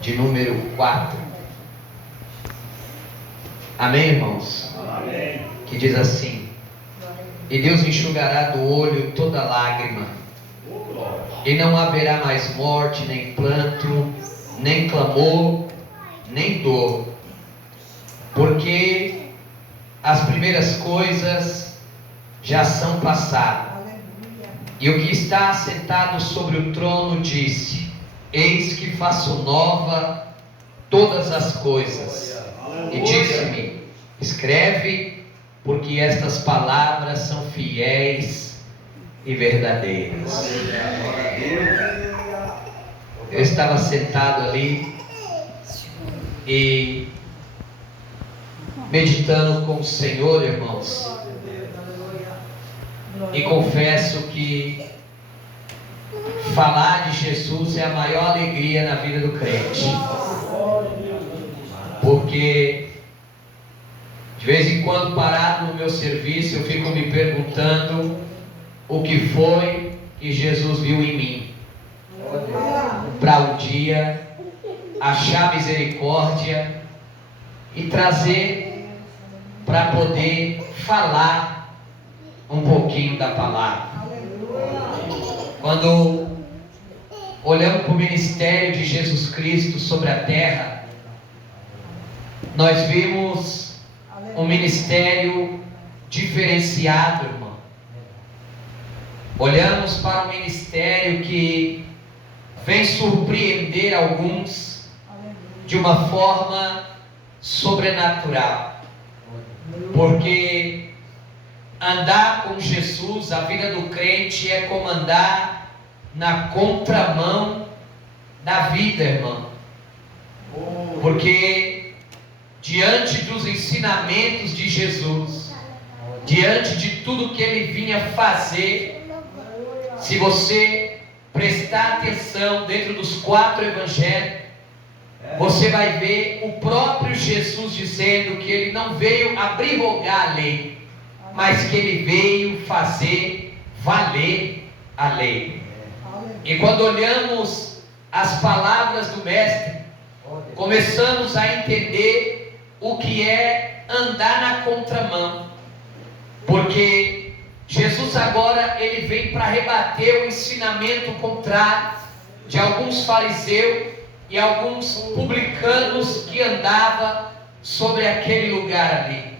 de número 4. Amém, irmãos? Amém. Que diz assim: e Deus enxugará do olho toda lágrima, e não haverá mais morte, nem pranto, nem clamor, nem dor, porque as primeiras coisas já são passadas. E o que está assentado sobre o trono disse: eis que faço nova todas as coisas. E disse-me: escreve, porque estas palavras são fiéis e verdadeiras. Eu estava sentado ali e meditando com o Senhor, irmãos, e confesso que falar de Jesus é a maior alegria na vida do crente, porque de vez em quando, parado no meu serviço, eu fico me perguntando o que foi que Jesus viu em mim, para um dia achar misericórdia e trazer para poder falar um pouquinho da palavra. Quando olhamos para o ministério de Jesus Cristo sobre a terra, nós vimos um ministério diferenciado, irmão. Olhamos para um ministério que vem surpreender alguns de uma forma sobrenatural, porque andar com Jesus, a vida do crente é como andar na contramão da vida, irmão. Porque diante dos ensinamentos de Jesus, diante de tudo que ele vinha fazer, se você prestar atenção dentro dos 4 evangelhos, você vai ver o próprio Jesus dizendo que ele não veio abrogar a lei, mas que ele veio fazer valer a lei. E quando olhamos as palavras do mestre, começamos a entender o que é andar na contramão, porque Jesus agora ele vem para rebater o ensinamento contrário de alguns fariseus e alguns publicanos que andavam sobre aquele lugar ali.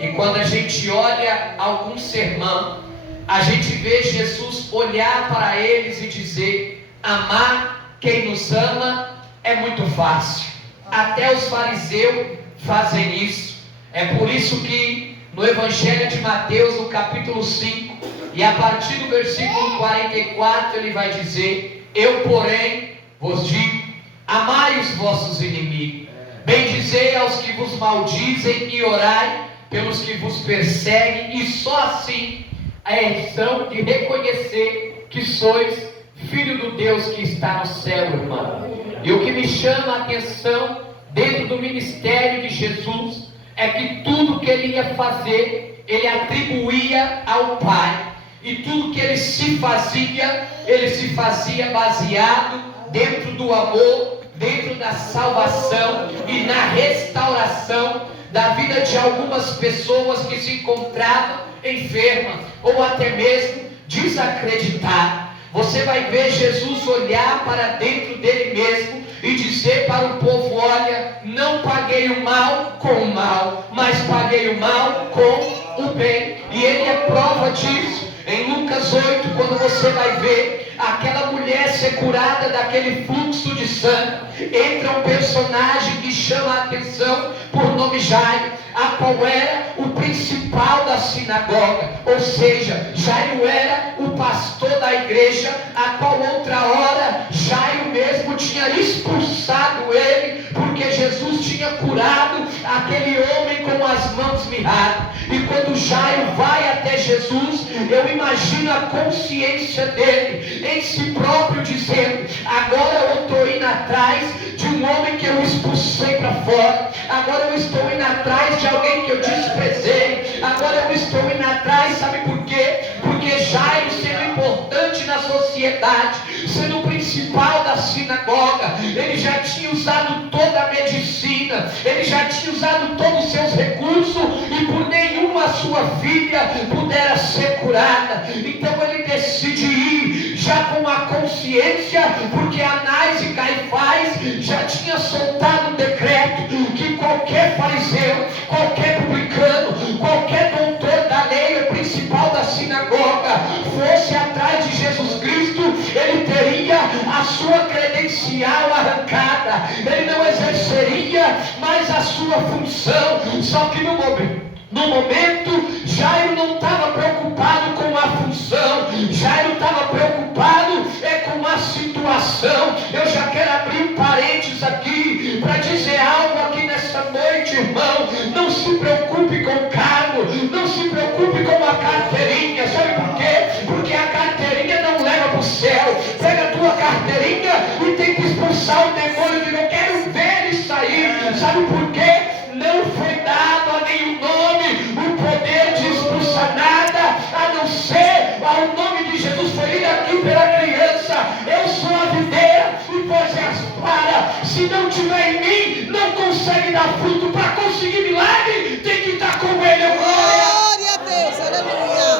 E quando a gente olha algum sermão, a gente vê Jesus olhar para eles e dizer: amar quem nos ama é muito fácil. Até os fariseus fazem isso. É por isso que no Evangelho de Mateus, no capítulo 5, e a partir do versículo 44, ele vai dizer: eu, porém, vos digo, amai os vossos inimigos, bendizei aos que vos maldizem e orai pelos que vos perseguem, e só assim é questão de reconhecer que sois filho do Deus que está no céu, irmão. E o que me chama a atenção dentro do ministério de Jesus é que tudo que ele ia fazer, ele atribuía ao Pai, e tudo que ele se fazia baseado dentro do amor, dentro da salvação e na restauração da vida de algumas pessoas que se encontravam enfermas ou até mesmo desacreditadas. Você vai ver Jesus olhar para dentro dele mesmo e dizer para o povo: olha, não paguei o mal com o mal, mas paguei o mal com o bem. E ele é prova disso. Em Lucas 8, quando você vai ver aquela mulher ser curada daquele fluxo de sangue, entra um personagem que chama a atenção por nome Jairo, a qual era o principal da sinagoga, ou seja, Jairo era o pastor da igreja, a qual outra hora Jairo mesmo tinha expulsado ele, porque Jesus tinha curado aquele homem com as mãos mirradas. E quando Jairo vai até Jesus, eu imagino a consciência dele em si próprio dizendo: agora eu estou indo atrás de um homem que eu expulsei para fora, agora eu estou indo atrás de alguém que eu desprezei, agora eu estou indo atrás, sabe por quê? Porque Jairo, sendo importante na sociedade, sendo o principal principal da sinagoga, ele já tinha usado toda a medicina, ele já tinha usado todos os seus recursos, e por nenhuma a sua filha pudera ser curada. Então ele decide ir já com a consciência, porque Anás e Caifás já tinha soltado um decreto que qualquer fariseu, qualquer publicano, qualquer doutor da lei, o principal da sinagoga, fosse atrás de Jesus Cristo, ele teria a sua credencial arrancada, ele não exerceria mais a sua função. Só que no momento, Jairo não estava preocupado com a função, Jairo estava preocupado com a situação. Eu já quero abrir um parênteses aqui para dizer algo aqui nessa noite, irmão. Não se preocupe com o cargo, não se preocupe com a carteirinha. Sabe por quê? Porque a carteirinha não leva para o céu. Pega a tua carteirinha e tem que expulsar o demônio de eu quero ver ele sair. Sabe por quê? Não foi dado a nenhum nome o poder de expulsar nada, a não ser ao nome de Jesus. Foi lido aqui pela criança. Eu sou a videira e vós é as varas. Se não tiver em mim, não consegue dar fruto. Para conseguir milagre, tem que estar com ele. Glória a Deus, aleluia.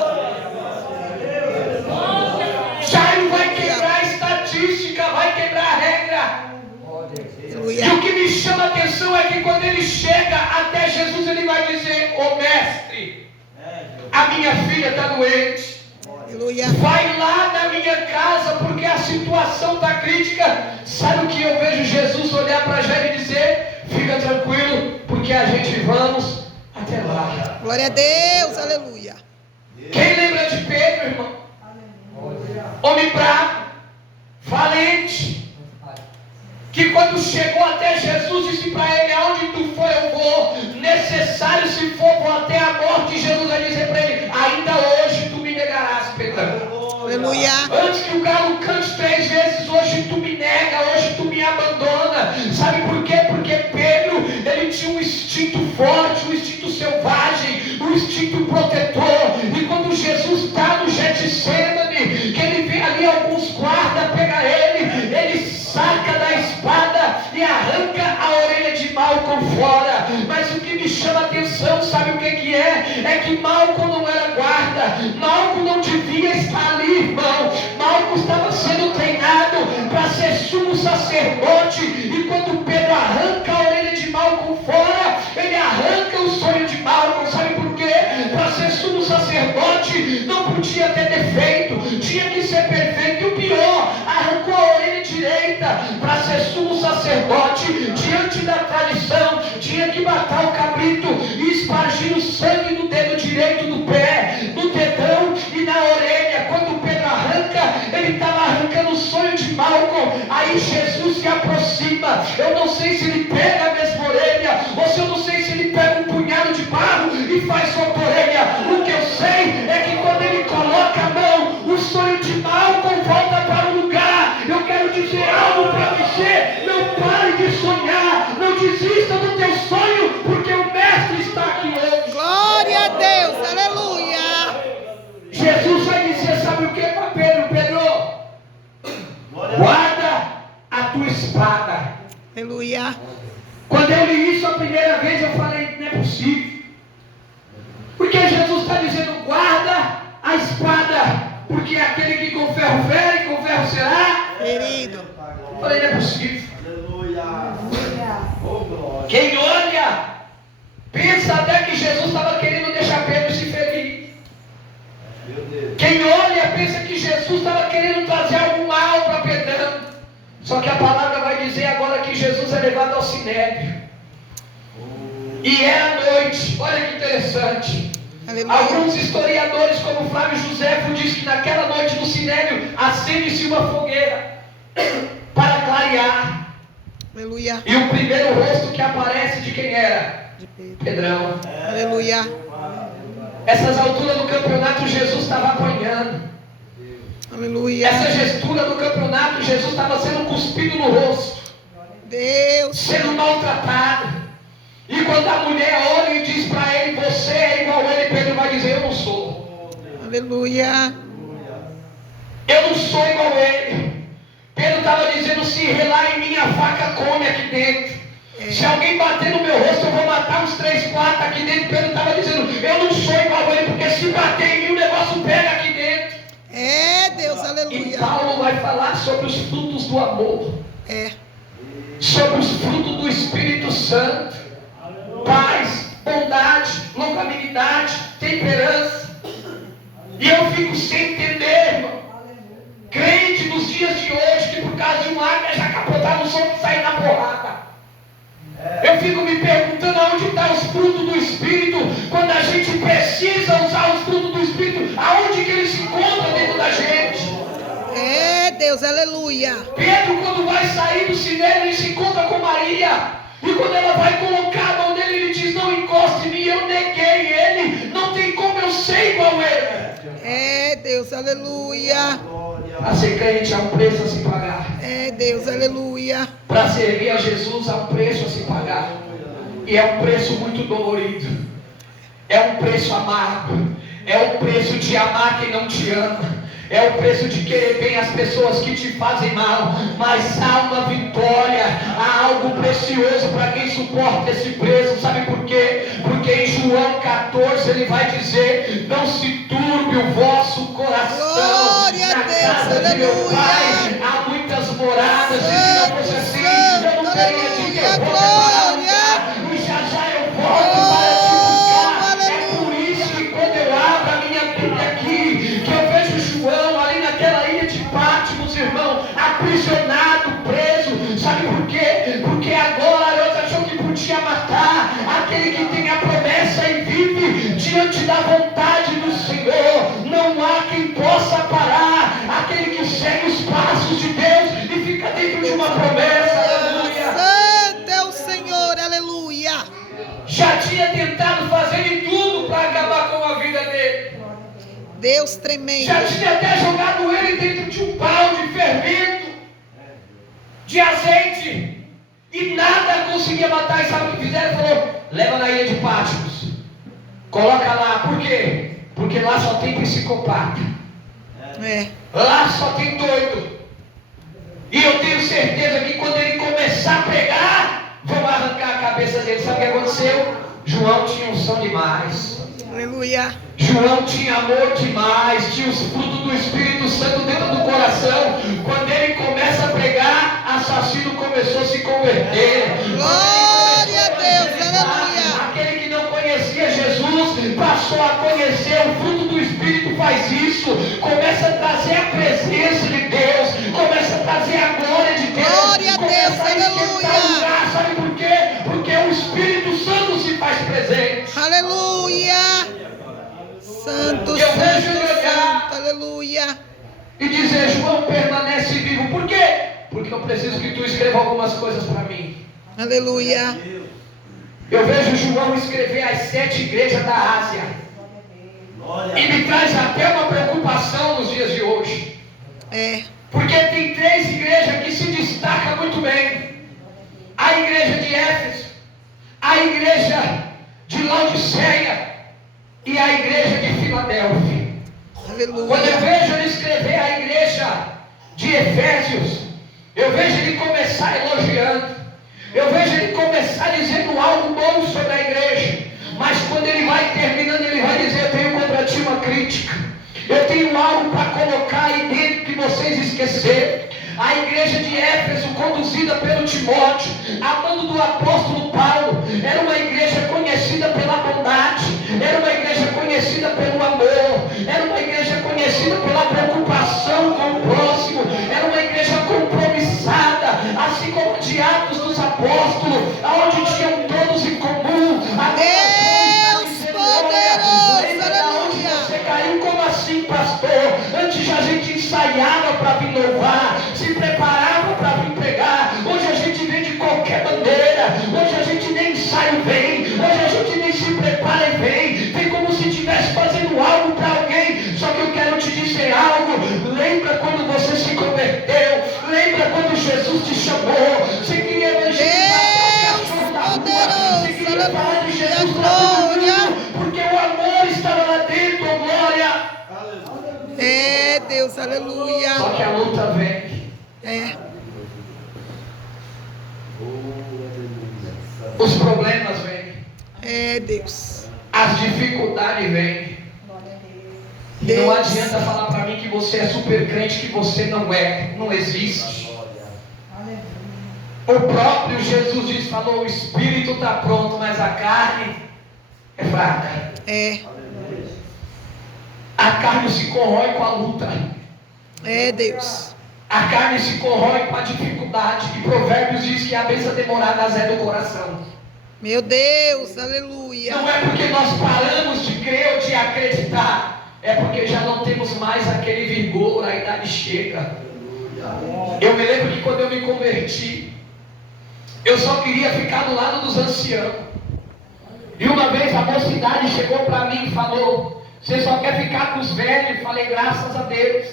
Jairo vai quebrar a estatística, vai quebrar a regra. Aleluia. E o que me chama a atenção é que quando ele chega até Jesus, ele vai dizer: ô mestre, a minha filha está doente. Aleluia. Vai lá na minha casa porque a situação está crítica. Sabe o que eu vejo Jesus olhar para Jairo e dizer? Fica tranquilo, porque a gente vamos até lá. Glória a Deus, aleluia. Quem lembra de Pedro, irmão? Homem bravo, valente, que quando chegou até Jesus disse para ele: aonde tu for eu vou, necessário se for vou até a morte. E Jesus vai dizer para ele: ainda hoje tu me negarás, Pedro. Aleluia. Antes que o galo cante 3 vezes, hoje tu me nega, hoje tu me abandona. Sabe por quê? Porque Pedro, ele tinha um instinto forte, um instinto selvagem, um instinto protetor. E quando Jesus está no Getsemane, que ele vê ali alguns guardas pegar ele saca da espada e arranca a orelha de Malco fora. Mas o que me chama a atenção, sabe o que é? É que Malco não era guarda, Malco não devia estar ali, irmão. Malco estava sendo treinado para ser sumo sacerdote. E quando Pedro arranca a orelha de Malco fora, ele arranca o sonho de Malco. Sabe por quê? Para ser sumo sacerdote não podia ter defeito, tinha que ser perfeito. E o pior, arrancou a orelha direita. Para ser sumo sacerdote, diante da tradição, tinha que matar o cabrito e espargir o sangue no dedo direito do pé, no dedão e na orelha. Quando Pedro arranca, ele estava arrancando o sonho de Malco. Aí Jesus se aproxima. Eu não sei se ele pega a mesma orelha, ou se eu não sei se ele pega um punhado de barro e faz outra orelha. O que eu sei é que quando ele coloca a mão, o sonho de Malco volta para o lugar. Eu quero dizer algo para você: não pare de sonhar, não desista do teu sonho, porque o mestre está aqui hoje. Glória a Deus, aleluia. Jesus vai dizer, sabe o que para Pedro? Pedro, guarda a tua espada. Aleluia. Quando eu li isso a primeira vez, eu falei: não é possível, porque Jesus está dizendo: guarda a espada, porque é aquele que com ferro fere, com ferro será Querido. Eu falei: não é possível. Quem olha, pensa até que Jesus estava querendo deixar Pedro se ferir. Quem olha, pensa que Jesus estava querendo trazer algum mal para Pedrão. Só que a palavra vai dizer agora que Jesus é levado ao sinédrio. E é à noite. Olha que interessante. Aleluia. Alguns historiadores, como Flávio Josefo, diz que naquela noite no sinédrio acende-se uma fogueira para clarear. Aleluia. E o primeiro rosto que aparece de quem era? De Pedro. Pedrão. Aleluia. Essas alturas do campeonato Jesus estava apanhando. Aleluia. Essa gestura do campeonato Jesus estava sendo cuspido no rosto, Deus. sendo maltratado. E quando a mulher olha e diz para ele: você é igual a ele, Pedro vai dizer: eu não sou. Aleluia. Eu não sou igual a ele. Pedro estava dizendo: se relar em mim, a faca come aqui dentro. Se alguém bater no meu rosto, eu vou matar uns 3, 4 aqui dentro. Pedro estava dizendo: eu não sou igual a ele, porque se bater em mim, o negócio pega aqui dentro. É, Deus, aleluia. E Paulo vai falar sobre os frutos do amor. É. Sobre os frutos do Espírito Santo. Paz, bondade, longanimidade, temperança. E eu fico sem entender, irmão. Crente nos dias de hoje, que por causa de um águia já capotar no som que sai na porrada. Eu fico me perguntando aonde estão os frutos do Espírito, quando a gente precisa usar os frutos do Espírito, aonde que eles se encontram dentro da gente? É, Deus, aleluia. Pedro, quando vai sair do cinema, ele se encontra com Maria. E quando ela vai colocar a mão nele, ele diz: não encoste em mim, eu neguei ele. Não tem como eu ser igual a ele. É, Deus, aleluia. Para ser crente há um preço a se pagar. É, Deus, aleluia. Para servir a Jesus há um preço a se pagar. E é um preço muito dolorido. É um preço amargo. É o preço de amar quem não te ama. É o preço de querer bem as pessoas que te fazem mal. Mas há uma vitória. Há algo precioso para quem suporta esse preço. Sabe por quê? Porque em João 14 ele vai dizer: não se turbe o vosso coração. Glória a Na Deus, casa de meu aleluia. Pai há muitas moradas. E se não fosse assim, eu não teria dito: eu vou preparar um lugar, e já eu volto para te buscar. É por isso que quando eu abro a minha Bíblia aqui, que eu vejo João ali naquela ilha de Patmos, irmão, aprisionado, preso. Sabe por quê? Porque agora Deus achou que podia matar aquele que tem a promessa e vive diante da vontade do Senhor. Não há quem possa parar aquele que segue os passos de Deus e fica dentro de uma promessa. Aleluia. Santo é o Senhor, aleluia. Já tinha tentado fazer de tudo para acabar com a vida dele. Deus tremendo. Já tinha até jogado ele dentro de um balde de fermento, de azeite, e nada conseguia matar. E sabe o que fizeram? Falou: leva na ilha de Patmos, coloca lá. Por quê? Porque lá só tem psicopata. É. Lá só tem doido. E eu tenho certeza que quando ele começar a pregar, vão arrancar a cabeça dele. Sabe o que aconteceu? João tinha unção demais. Aleluia. João tinha amor demais, tinha os frutos do Espírito Santo dentro do coração. Quando ele começa a pregar, assassino começou a se converter. Glória a Deus, aleluia. Aquele que não conhecia Jesus passou a conhecer. O fruto do Espírito faz isso. Começa a trazer a presença de Deus, começa a trazer a glória de Deus. Glória a Deus, começa a esquentar o aleluia. lugar. Sabe por quê? Porque o Espírito Santo se faz presente. Aleluia. Santo, Eu vejo santo, ele olhar santo, aleluia. e dizer: João permanece vivo. Por quê? Porque eu preciso que tu escreva algumas coisas para mim. Aleluia. Eu vejo João escrever as 7 igrejas da Ásia. E me traz até uma preocupação nos dias de hoje. É. Porque tem 3 igrejas que se destacam muito bem. A igreja de Éfeso, a igreja de Laodiceia e a igreja de Filadélfia. Quando eu Aleluia. vejo ele escrever a igreja de Efésios, eu vejo ele começar elogiando. Eu vejo ele começar dizendo algo bom sobre a igreja. Mas quando ele vai terminando, ele vai dizer: eu tenho contra ti uma crítica. Eu tenho algo para colocar aí dentro que vocês esqueceram. A igreja de Éfeso, conduzida pelo Timóteo, amando do apóstolo Paulo, era uma igreja conhecida pela bondade, era uma igreja conhecida pelo amor, era uma igreja conhecida pela preocupação com o próximo, era uma igreja compromissada, assim como a de Atos dos Apóstolos, onde tinham todos em comum. Deus poderoso, aleluia. Você caiu como assim, pastor? Antes a gente ensaiava para vir louvar, se preparava para vir pregar. Hoje a gente vem de qualquer maneira. Hoje a gente nem ensaio vem. Hoje a gente nem se prepara e vem. Vem como se estivesse fazendo algo para alguém. Só que eu quero te dizer algo. Lembra quando você se converteu? Lembra quando Jesus te chamou? Você queria evangelizar Deus poderoso, você queria falar de Jesus para aleluia. todo mundo, porque o amor estava lá dentro, glória. É, Deus, aleluia. Só que a luta vem. É. Os problemas vêm. É, Deus. As dificuldades vêm. E não adianta falar para mim que você é super crente, que você não é. Não existe. O próprio Jesus falou, o espírito está pronto, mas a carne é fraca. É. A carne se corrói com a luta. É, Deus. A carne se corrói com a dificuldade. E Provérbios diz que a bênção demorada é do coração. Meu Deus, aleluia. Não é porque nós paramos de crer ou de acreditar. É porque já não temos mais aquele vigor, a idade chega. Eu me lembro que quando eu me converti, eu só queria ficar do lado dos anciãos. E uma vez a mocidade chegou para mim e falou, você só quer ficar com os velhos? Eu falei, graças a Deus.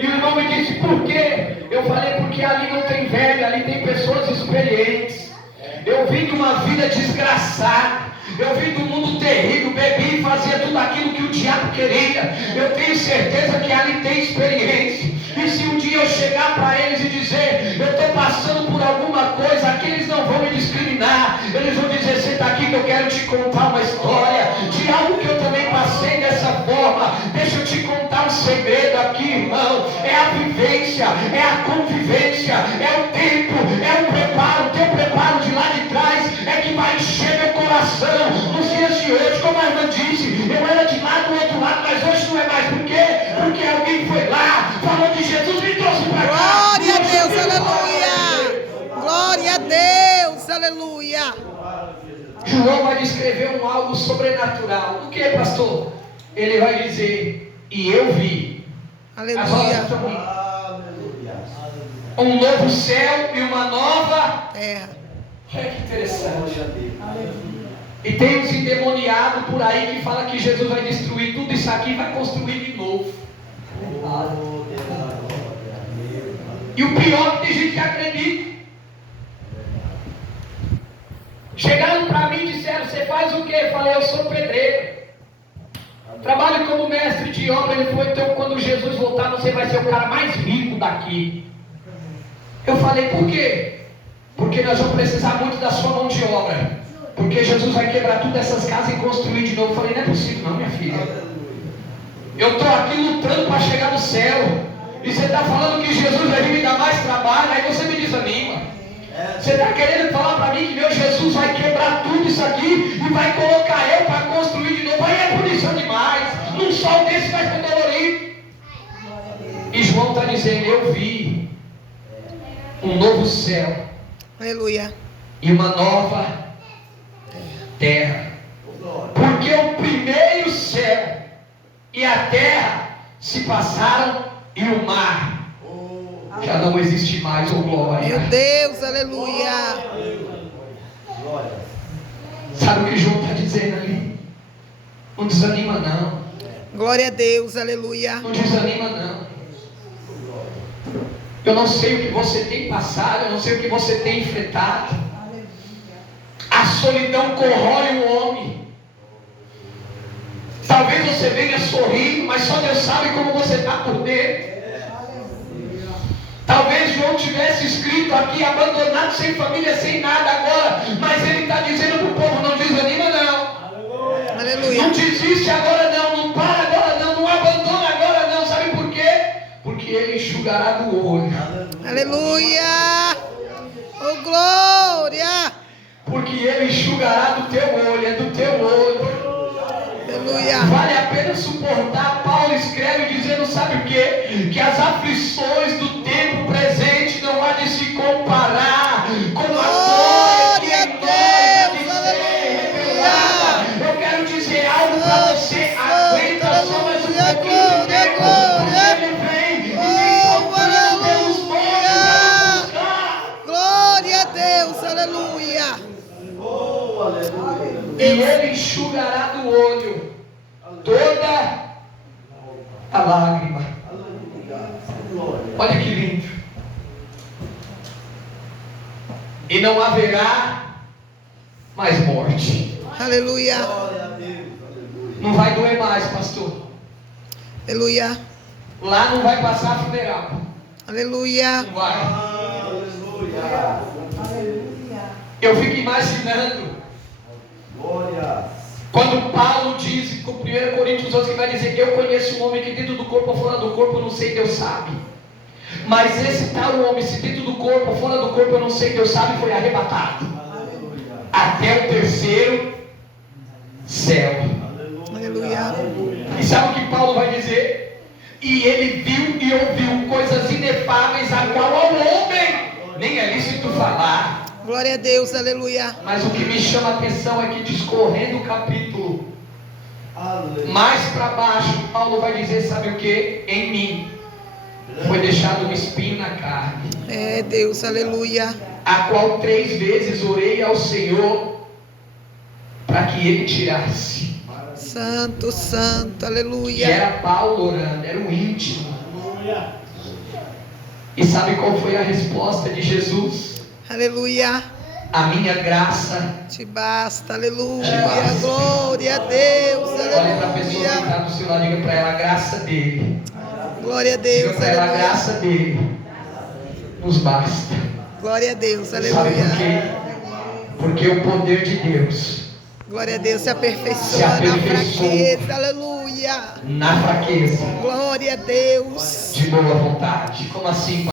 E o irmão me disse, por quê? Eu falei, porque ali não tem velho, ali tem pessoas experientes. Eu vim de uma vida desgraçada. Eu vim do mundo terrível, bebi e fazia tudo aquilo que o diabo queria. Eu tenho certeza que ali tem experiência. E se um dia eu chegar para eles e dizer, eu estou passando por alguma coisa, aqui eles não vão me discriminar. Eles vão dizer, senta aqui que eu quero te contar uma história de algo que eu também passei dessa forma. Deixa eu te contar um segredo aqui, irmão. É a vivência, é a convivência, é o tempo, é o preparo. O teu preparo de lá de trás é que vai encher meu coração nos dias de hoje. Como a irmã disse, eu era de lá do outro lado, mas hoje não é mais. Por quê? Porque alguém foi lá, falou de Jesus, me trouxe para cá. Glória a Deus, aleluia. Glória a Deus, aleluia. João vai descrever algo sobrenatural. O que, pastor? Ele vai dizer, e eu vi. Aleluia. Um novo céu e uma nova terra. Olha que interessante. E tem uns endemoniados por aí que fala que Jesus vai destruir tudo isso aqui e vai construir de novo. E o pior é que tem gente que acredita. Chegaram para mim e disseram, você faz o quê? Eu falei, eu sou pedreiro. Trabalho como mestre de obra. Ele falou, então quando Jesus voltar, você vai ser o cara mais rico daqui. Eu falei, por quê? Porque nós vamos precisar muito da sua mão de obra. Porque Jesus vai quebrar todas essas casas e construir de novo. Eu falei, não é possível não, minha filha. Eu estou aqui lutando para chegar no céu. E você está falando que Jesus vai vir me dar mais trabalho. Aí você me desanima. Você está querendo falar para mim que meu Jesus vai quebrar tudo isso aqui e vai colocar eu para construir de novo. Aí é punição demais. Num sol desse vai ficar dolorido. E João está dizendo, eu vi um novo céu. Aleluia. E uma nova terra. Porque o primeiro céu e a terra se passaram e o mar já não existe mais, oh glória. Meu Deus, aleluia. Sabe o que João está dizendo ali? Não desanima não. Glória a Deus, aleluia. Não desanima não. Eu não sei o que você tem passado, eu não sei o que você tem enfrentado. A solidão corrói o homem. Talvez você venha sorrindo, mas só Deus sabe como você está por dentro. Talvez João tivesse escrito aqui, abandonado, sem família, sem nada agora, mas ele está dizendo para o povo, não desanima não. Aleluia. Não desiste agora não, não para agora não, não abandona agora não. Sabe por quê? Porque ele enxugará do olho. Aleluia. Oh, glória. Porque ele enxugará do teu olho, é do teu olho. Aleluia. Vale a pena suportar. Paulo escreve dizendo, sabe o quê? Que as aflições do tempo presente não há de se comparar com a glória que em nós há de ser revelada. Eu quero dizer algo para você. Aguenta só mais um pouquinho de tempo, porque ele vem e vem saltando pelos montes para nos buscar. Glória a Deus, aleluia. E ele enxugará do olho toda a lágrima. Olha que lindo. E não haverá mais morte. Aleluia. Não vai doer mais, pastor. Aleluia. Lá não vai passar funeral. Aleluia. Não vai. Eu fico imaginando quando Paulo diz em 1 Coríntios 11 que vai dizer: eu conheço um homem que dentro do corpo ou fora do corpo eu não sei, Deus sabe. Mas esse tal homem, se dentro do corpo ou fora do corpo eu não sei, Deus sabe, foi arrebatado até o terceiro céu. Aleluia. E sabe o que Paulo vai dizer? E ele viu e ouviu coisas inefáveis, a qual ao homem nem é lícito falar. Glória a Deus, aleluia. Mas o que me chama a atenção é que, discorrendo o capítulo mais para baixo, Paulo vai dizer: sabe o que? Em mim foi deixado um espinho na carne, É Deus, aleluia. a qual 3 vezes orei ao Senhor para que ele tirasse. Santo, santo, E aleluia. era Paulo orando, era o íntimo. E sabe qual foi a resposta de Jesus? Aleluia. A minha graça. Te basta, aleluia. Te basta. Glória a Deus, Olha para a pessoa que aleluia. está do seu lado, diga para ela: a graça dele. Glória a Diga Deus, para ela: a aleluia. graça dele nos basta. Glória a Deus, Sabe por aleluia. quê? Porque o poder de Deus Glória a Deus, se aperfeiçoa Se na aperfeiçoa. fraqueza, aleluia. na fraqueza Glória a Deus. de boa vontade. Como assim,